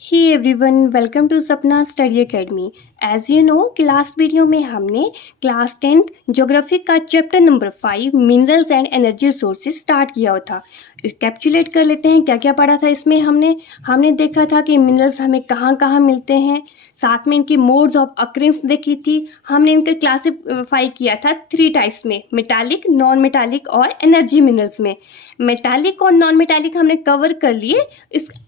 Hey everyone, welcome to Sapna study academy. As you know कि last video में हमने class 10th geography का chapter number 5 minerals and energy resources start किया हुआ था। कैप्चुलेट कर लेते हैं क्या क्या पढ़ा था इसमें। हमने देखा था कि मिनरल्स हमें कहाँ कहाँ मिलते हैं, साथ में इनकी मोड्स ऑफ अक्रेंस देखी थी। हमने इनका क्लासीफाई किया था 3 टाइप्स में, मेटालिक, नॉन मेटालिक और एनर्जी मिनरल्स में। मेटालिक और नॉन मेटालिक हमने कवर कर लिए।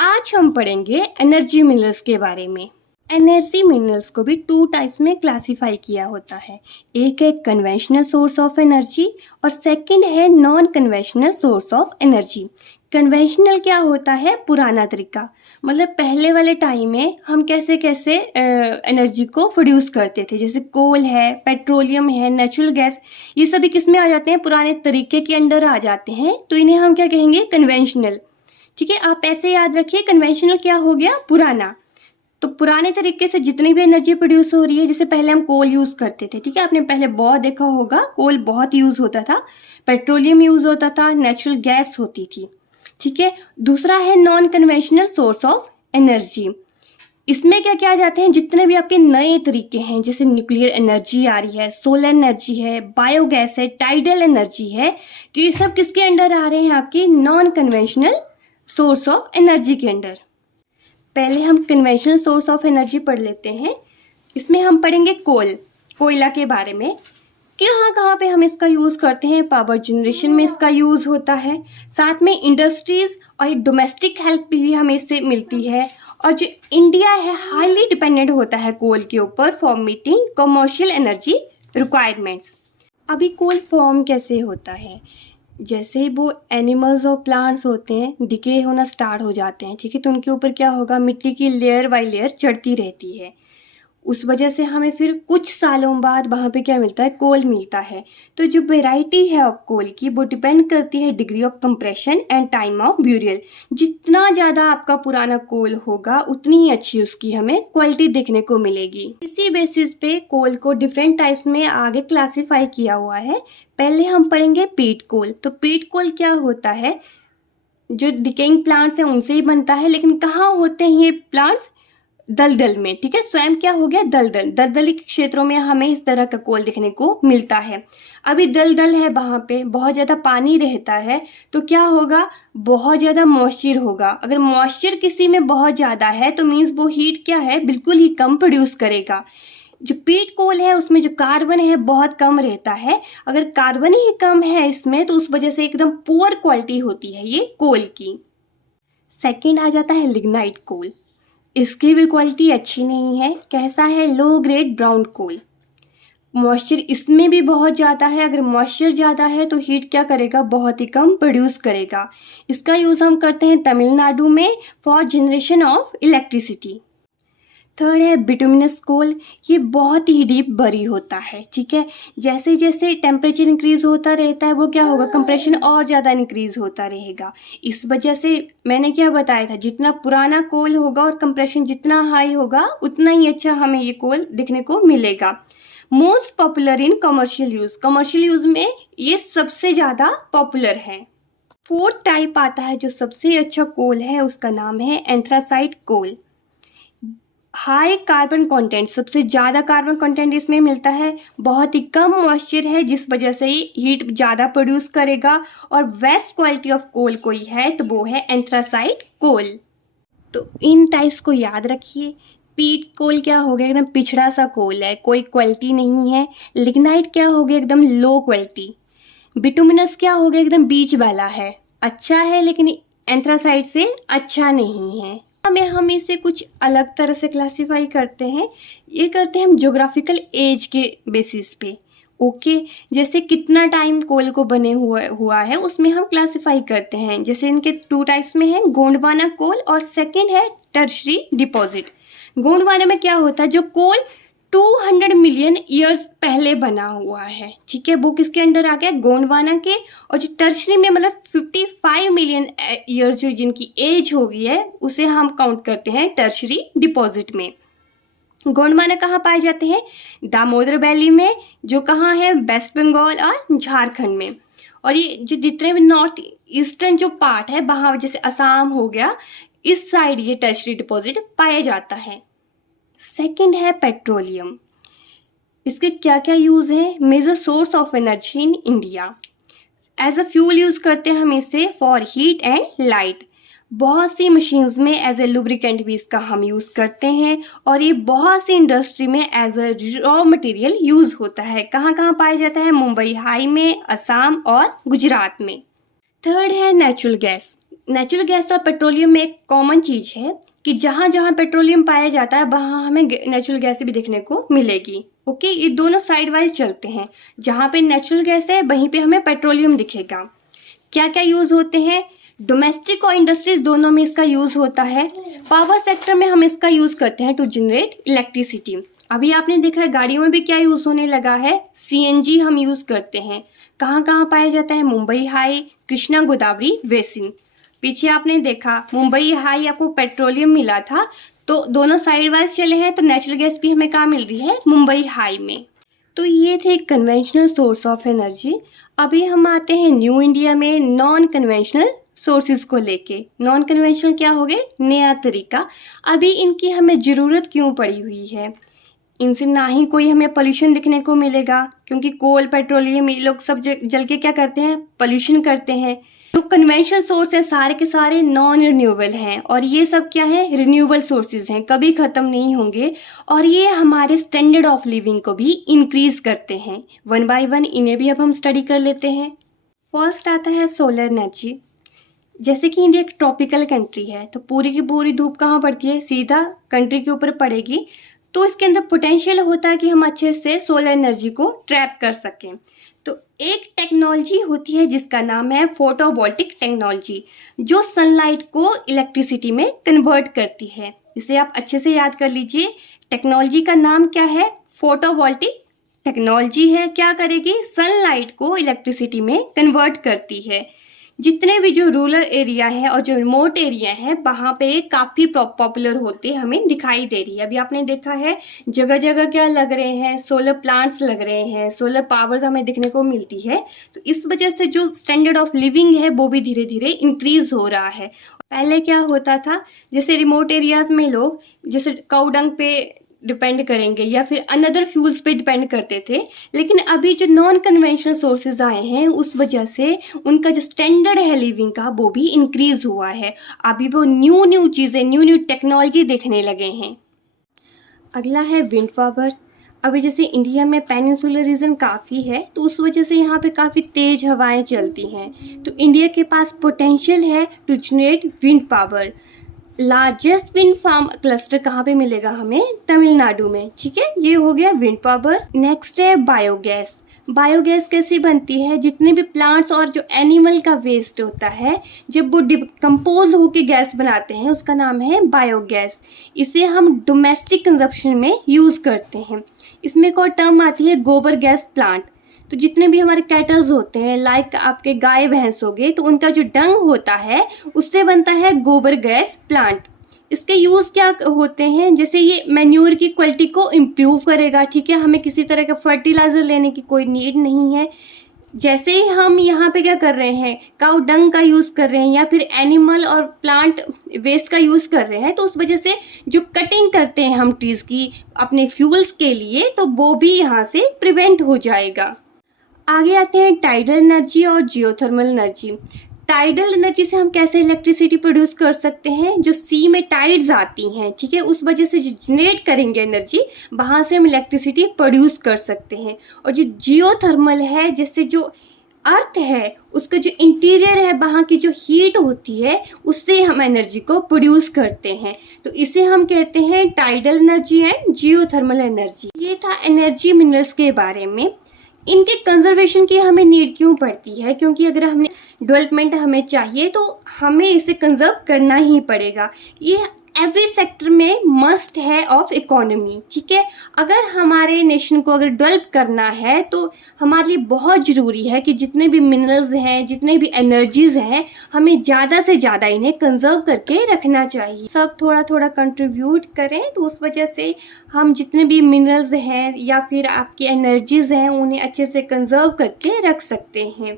आज हम पढ़ेंगे एनर्जी मिनरल्स के बारे में। एनर्जी मिनरल्स को भी 2 टाइप्स में क्लासिफाई किया होता है। एक है कन्वेंशनल सोर्स ऑफ एनर्जी और सेकंड है non conventional source of energy. Conventional क्या होता है? पुराना तरीका, मतलब पहले वाले टाइम में हम कैसे कैसे एनर्जी को प्रोड्यूस करते थे, जैसे कोल है, पेट्रोलियम है, नेचुरल गैस, ये सभी किस में आ जाते हैं? पुराने तरीके के अंडर आ जाते हैं, तो इन्हें हम क्या कहेंगे? कन्वेंशनल। ठीक है, आप ऐसे याद रखिए, कन्वेंशनल क्या हो गया? पुराना। तो पुराने तरीके से जितनी भी एनर्जी प्रोड्यूस हो रही है, जैसे पहले हम कोल यूज़ करते थे, ठीक है, आपने पहले बहुत देखा होगा, कोल बहुत यूज़ होता था, पेट्रोलियम यूज़ होता था, नेचुरल गैस होती थी। ठीक है, दूसरा है non conventional source of energy. इसमें क्या क्या आ जाते हैं? जितने भी आपके नए तरीके हैं, जैसे न्यूक्लियर एनर्जी आ रही है, सोलर एनर्जी है, बायोगैस है, टाइडल एनर्जी है, तो ये सब किसके अंडर आ रहे हैं? आपके non conventional source of energy के अंडर। पहले हम कन्वेंशनल सोर्स ऑफ एनर्जी पढ़ लेते हैं। इसमें हम पढ़ेंगे कोयला के बारे में, कहाँ कहाँ पे हम इसका यूज़ करते हैं। पावर जनरेशन में इसका यूज़ होता है, साथ में इंडस्ट्रीज़ और डोमेस्टिक हेल्प भी हमें इससे मिलती है। और जो इंडिया है, हाईली डिपेंडेंट होता है कोल के ऊपर for meeting commercial energy requirements. अभी कोल फॉर्म कैसे होता है? जैसे ही वो एनिमल्स और प्लांट्स होते हैं, डिके होना स्टार्ट हो जाते हैं, ठीक है, तो उनके ऊपर क्या होगा? मिट्टी की लेयर बाय लेयर चढ़ती रहती है। उस वजह से हमें फिर कुछ सालों बाद वहाँ पे क्या मिलता है? कोल मिलता है। तो जो वेराइटी है ऑफ कोल की, वो डिपेंड करती है degree of compression and time of burial. जितना ज़्यादा आपका पुराना कोल होगा, उतनी ही अच्छी उसकी हमें क्वालिटी देखने को मिलेगी। इसी बेसिस पे कोल को डिफरेंट टाइप्स में आगे क्लासीफाई किया हुआ है। पहले हम पढ़ेंगे पीट कोल। तो पीट कोल क्या होता है? जो डिकेइंग प्लांट्स हैं उनसे ही बनता है, लेकिन कहाँ होते हैं ये प्लांट्स? दलदल में। ठीक है, स्वयं क्या हो गया? दलदली क्षेत्रों में हमें इस तरह का कोल देखने को मिलता है। अभी दलदल है, वहाँ पे बहुत ज़्यादा पानी रहता है, तो क्या होगा? बहुत ज़्यादा मॉइस्चर होगा। अगर मॉइस्चर किसी में बहुत ज़्यादा है तो मीन्स वो हीट क्या है? बिल्कुल ही कम प्रोड्यूस करेगा। जो पीट कोल है उसमें जो कार्बन है बहुत कम रहता है। अगर कार्बन ही कम है इसमें, तो उस वजह से एकदम पुअर क्वालिटी होती है ये कोल की। सेकेंड आ जाता है लिग्नाइट कोल। इसकी भी क्वालिटी अच्छी नहीं है। कैसा है? लो ग्रेड ब्राउन कोल। मॉइस्चर इसमें भी बहुत ज़्यादा है। अगर मॉइस्चर ज़्यादा है तो हीट क्या करेगा? बहुत ही कम प्रोड्यूस करेगा। इसका यूज़ हम करते हैं तमिलनाडु में for generation of electricity. Third है बिटुमिनस कोल। ये बहुत ही डीप बरी होता है। ठीक है, जैसे जैसे टेम्परेचर इंक्रीज होता रहता है, वो क्या होगा? कंप्रेशन और ज़्यादा इंक्रीज होता रहेगा। इस वजह से मैंने क्या बताया था, जितना पुराना कोल होगा और कंप्रेशन जितना हाई होगा, उतना ही अच्छा हमें ये कोल देखने को मिलेगा। Most popular in commercial use. Commercial use में ये सबसे ज़्यादा पॉपुलर है। फोर्थ टाइप आता है जो सबसे अच्छा कोल है, उसका नाम है anthracite coal. High carbon content, सबसे ज़्यादा कार्बन कंटेंट इसमें मिलता है। बहुत ही कम मॉइस्चर है, जिस वजह से ही हीट ज़्यादा प्रोड्यूस करेगा। और बेस्ट क्वालिटी ऑफ कोल कोई है तो वो है एंथ्रासाइट कोल। तो इन टाइप्स को याद रखिए। पीट कोल क्या हो गया? एकदम पिछड़ा सा कोल है, कोई क्वालिटी नहीं है। लिग्नाइट क्या हो गया? एकदम लो क्वालिटी। बिटुमिनस क्या हो गया? एकदम बीच वाला है, अच्छा है लेकिन एंथ्रासाइट से अच्छा नहीं है। हम इसे कुछ अलग तरह से क्लासिफाई करते हैं। ये करते हैं हम ज्योग्राफिकल एज के बेसिस पे। ओके, जैसे कितना टाइम कोल को बने हुआ है उसमें हम क्लासिफाई करते हैं। जैसे इनके 2 टाइप्स में है, गोंडवाना कोल और सेकंड है टर्शरी डिपॉजिट। गोंडवाना में क्या होता है? जो कोल 200 मिलियन ईयर्स पहले बना हुआ है, ठीक है, वो किसके अंडर आ गया? गोंडवाना के। और जो टर्शरी में मतलब 55 मिलियन ईयर्स जो जिनकी एज हो गई है, उसे हम काउंट करते हैं टर्शरी डिपॉजिट में। गोंडवाना कहाँ पाए जाते हैं? दामोदर वैली में, जो कहाँ है? वेस्ट बंगाल और झारखंड में। और ये जो जितने भी नॉर्थ ईस्टर्न जो पार्ट है, वहाँ जैसे असम हो गया, इस साइड ये टर्शियरी डिपॉजिट पाया जाता है। सेकंड है पेट्रोलियम। इसके क्या क्या यूज़ है? Major source of energy in India. As a fuel use करते हैं हम इसे फॉर हीट एंड लाइट। बहुत सी मशीन्स में एज ए लुब्रिकेंट भी इसका हम यूज़ करते हैं और ये बहुत सी इंडस्ट्री में as a raw material use होता है। कहाँ कहाँ पाया जाता है? मुंबई हाई में, असम और गुजरात में। थर्ड है नेचुरल गैस। नेचुरल गैस और पेट्रोलियम में एक कॉमन चीज़ है कि जहाँ जहाँ पेट्रोलियम पाया जाता है वहाँ हमें नेचुरल गैस भी देखने को मिलेगी। ओके, ये दोनों साइड वाइज चलते हैं। जहाँ पे नेचुरल गैस है वहीं पे हमें पेट्रोलियम दिखेगा। क्या क्या यूज़ होते हैं? डोमेस्टिक और इंडस्ट्रीज दोनों में इसका यूज़ होता है। पावर सेक्टर में हम इसका यूज़ करते हैं टू जनरेट इलेक्ट्रिसिटी। अभी आपने देखा है गाड़ियों में भी क्या यूज़ होने लगा है? सीएनजी हम यूज़ करते हैं। कहाँ कहाँ पाया जाता है? Mumbai high, Krishna Godavari basin. पीछे आपने देखा मुंबई हाई आपको पेट्रोलियम मिला था, तो दोनों साइड वाइज चले हैं, तो नेचुरल गैस भी हमें कहाँ मिल रही है? मुंबई हाई में। तो ये थे कन्वेंशनल सोर्स ऑफ एनर्जी। अभी हम आते हैं न्यू इंडिया में नॉन कन्वेंशनल सोर्सेज को लेके। नॉन कन्वेंशनल क्या हो गए? नया तरीका। अभी इनकी हमें ज़रूरत क्यों पड़ी हुई है? इनसे ना ही कोई हमें पोल्यूशन दिखने को मिलेगा, क्योंकि कोल पेट्रोलियम ये लोग सब जल के क्या करते हैं? पोल्यूशन करते हैं। तो कन्वेंशनल सोर्स है सारे के सारे नॉन रिन्यूएबल हैं और ये सब क्या है? रिन्यूएबल सोर्सेज हैं, कभी ख़त्म नहीं होंगे और ये हमारे स्टैंडर्ड ऑफ लिविंग को भी इंक्रीज करते हैं। वन बाय वन इन्हें भी अब हम स्टडी कर लेते हैं। फर्स्ट आता है सोलर एनर्जी। जैसे कि इंडिया एक ट्रॉपिकल कंट्री है, तो पूरी की पूरी धूप कहाँ पड़ती है? सीधा कंट्री के ऊपर पड़ेगी। तो इसके अंदर पोटेंशियल होता है कि हम अच्छे से सोलर एनर्जी को ट्रैप कर सकें। तो एक टेक्नोलॉजी होती है जिसका नाम है फोटोवोल्टिक टेक्नोलॉजी, जो सनलाइट को इलेक्ट्रिसिटी में कन्वर्ट करती है। इसे आप अच्छे से याद कर लीजिए। टेक्नोलॉजी का नाम क्या है? फोटोवोल्टिक टेक्नोलॉजी है। क्या करेगी? सनलाइट को इलेक्ट्रिसिटी में कन्वर्ट करती है। जितने भी जो रूरल एरिया है और जो रिमोट एरिया है वहाँ पे काफ़ी पॉपुलर होते हमें दिखाई दे रही है। अभी आपने देखा है जगह जगह क्या लग रहे हैं? सोलर प्लांट्स लग रहे हैं, सोलर पावर्स हमें देखने को मिलती है। तो इस वजह से जो स्टैंडर्ड ऑफ लिविंग है वो भी धीरे धीरे इंक्रीज हो रहा है। पहले क्या होता था, जैसे रिमोट एरियाज में लोग जैसे काऊ डंग पे डिपेंड करेंगे या फिर अनदर फ्यूल्स पे डिपेंड करते थे, लेकिन अभी जो नॉन कन्वेंशनल सोर्सेज आए हैं उस वजह से उनका जो स्टैंडर्ड है लिविंग का वो भी इंक्रीज हुआ है। अभी वो न्यू चीज़ें, न्यू टेक्नोलॉजी देखने लगे हैं। अगला है विंड पावर। अभी जैसे इंडिया में पेनिनसुलर रीजन काफ़ी है, तो उस वजह से यहाँ पे काफ़ी तेज हवाएं चलती हैं। तो इंडिया के पास पोटेंशियल है to generate wind power. Largest wind farm cluster कहाँ पे मिलेगा हमें? तमिलनाडु में। ठीक है, ये हो गया विंड पावर। नेक्स्ट है बायोगैस। बायोगैस कैसे बनती है? जितने भी प्लांट्स और जो एनिमल का वेस्ट होता है जब वो डिकम्पोज होके गैस बनाते हैं उसका नाम है बायोगैस। इसे हम डोमेस्टिक कंजप्शन में यूज़ करते हैं। इसमें एक और टर्म आती है गोबर गैस प्लांट। तो जितने भी हमारे कैटल्स होते हैं, लाइक आपके गाय भैंस हो गए, तो उनका जो डंग होता है उससे बनता है गोबर गैस प्लांट। इसके यूज़ क्या होते हैं? जैसे ये मैन्योर की क्वालिटी को इम्प्रूव करेगा। ठीक है, हमें किसी तरह का फर्टिलाइजर लेने की कोई नीड नहीं है। जैसे ही हम यहाँ पे क्या कर रहे हैं, काउ डंग का यूज़ कर रहे हैं या फिर एनिमल और प्लांट वेस्ट का यूज़ कर रहे हैं, तो उस वजह से जो कटिंग करते हैं हम ट्रीज़ की अपने फ्यूल्स के लिए, तो वो भी यहाँ से प्रिवेंट हो जाएगा। आगे आते हैं टाइडल एनर्जी और जियोथर्मल एनर्जी। टाइडल एनर्जी से हम कैसे इलेक्ट्रिसिटी प्रोड्यूस कर सकते हैं? जो सी में टाइड्स आती हैं, ठीक है, उस वजह से जो जनरेट करेंगे एनर्जी, वहाँ से हम इलेक्ट्रिसिटी प्रोड्यूस कर सकते हैं। और जो जियोथर्मल है, जैसे जो अर्थ है उसका जो इंटीरियर है वहाँ की जो हीट होती है उससे हम एनर्जी को प्रोड्यूस करते हैं। तो इसे हम कहते हैं tidal energy and geothermal energy. ये था एनर्जी मिनरल्स के बारे में। इनके कंजर्वेशन की हमें नीड क्यों पड़ती है? क्योंकि अगर हमने डेवलपमेंट हमें चाहिए तो हमें इसे कंजर्व करना ही पड़ेगा। ये एवरी सेक्टर में मस्ट है ऑफ इकोनॉमी। ठीक है, अगर हमारे नेशन को अगर डेवलप करना है तो हमारे लिए बहुत ज़रूरी है कि जितने भी मिनरल्स हैं, जितने भी एनर्जीज हैं, हमें ज़्यादा से ज़्यादा इन्हें कंजर्व करके रखना चाहिए। सब थोड़ा थोड़ा कंट्रीब्यूट करें तो उस वजह से हम जितने भी मिनरल्स हैं या फिर आपकी एनर्जीज हैं उन्हें अच्छे से कंजर्व करके रख सकते हैं।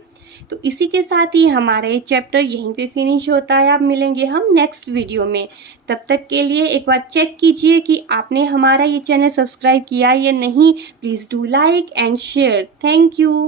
तो इसी के साथ ही हमारा ये चैप्टर यहीं पे फिनिश होता है। अब मिलेंगे हम नेक्स्ट वीडियो में। तब तक के लिए एक बार चेक कीजिए कि आपने हमारा ये चैनल सब्सक्राइब किया या नहीं। Please do like and share. Thank you.